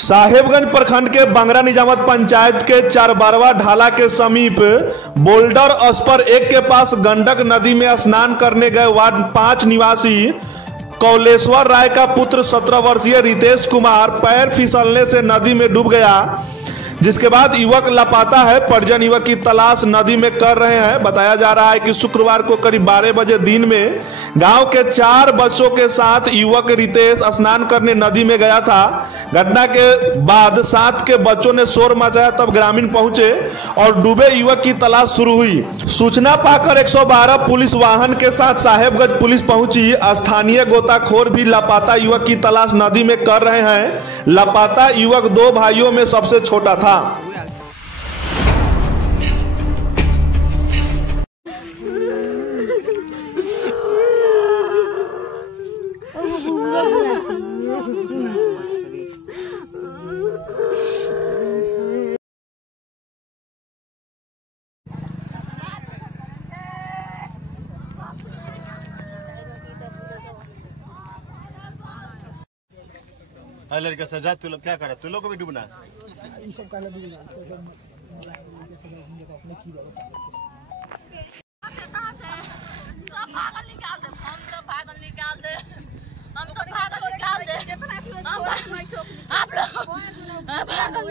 साहेबगंज प्रखंड के बंगरा निजामत पंचायत के चारबारवा ढाला के समीप बोल्डर अस्पर 1 के पास गंडक नदी में स्नान करने गए वार्ड 5 निवासी कौलेश्वर राय का पुत्र 17 वर्षीय रितेश कुमार पैर फिसलने से नदी में डूब गया, जिसके बाद युवक लापता है। परिजन युवक की तलाश नदी में कर रहे हैं। बताया जा रहा है कि शुक्रवार को करीब 12 बजे दिन में गांव के 4 बच्चों के साथ युवक रितेश स्नान करने नदी में गया था। घटना के बाद साथ के बच्चों ने शोर मचाया, तब ग्रामीण पहुंचे और डूबे युवक की तलाश शुरू हुई। सूचना पाकर 112 पुलिस वाहन के साथ साहेबगंज पुलिस पहुंची। स्थानीय गोताखोर भी लापता युवक की तलाश नदी में कर रहे हैं। लापता युवक 2 भाइयों में सबसे छोटा था। लड़का सजा तू लोग क्या करे, तू लोग को भी डूबना आप लोग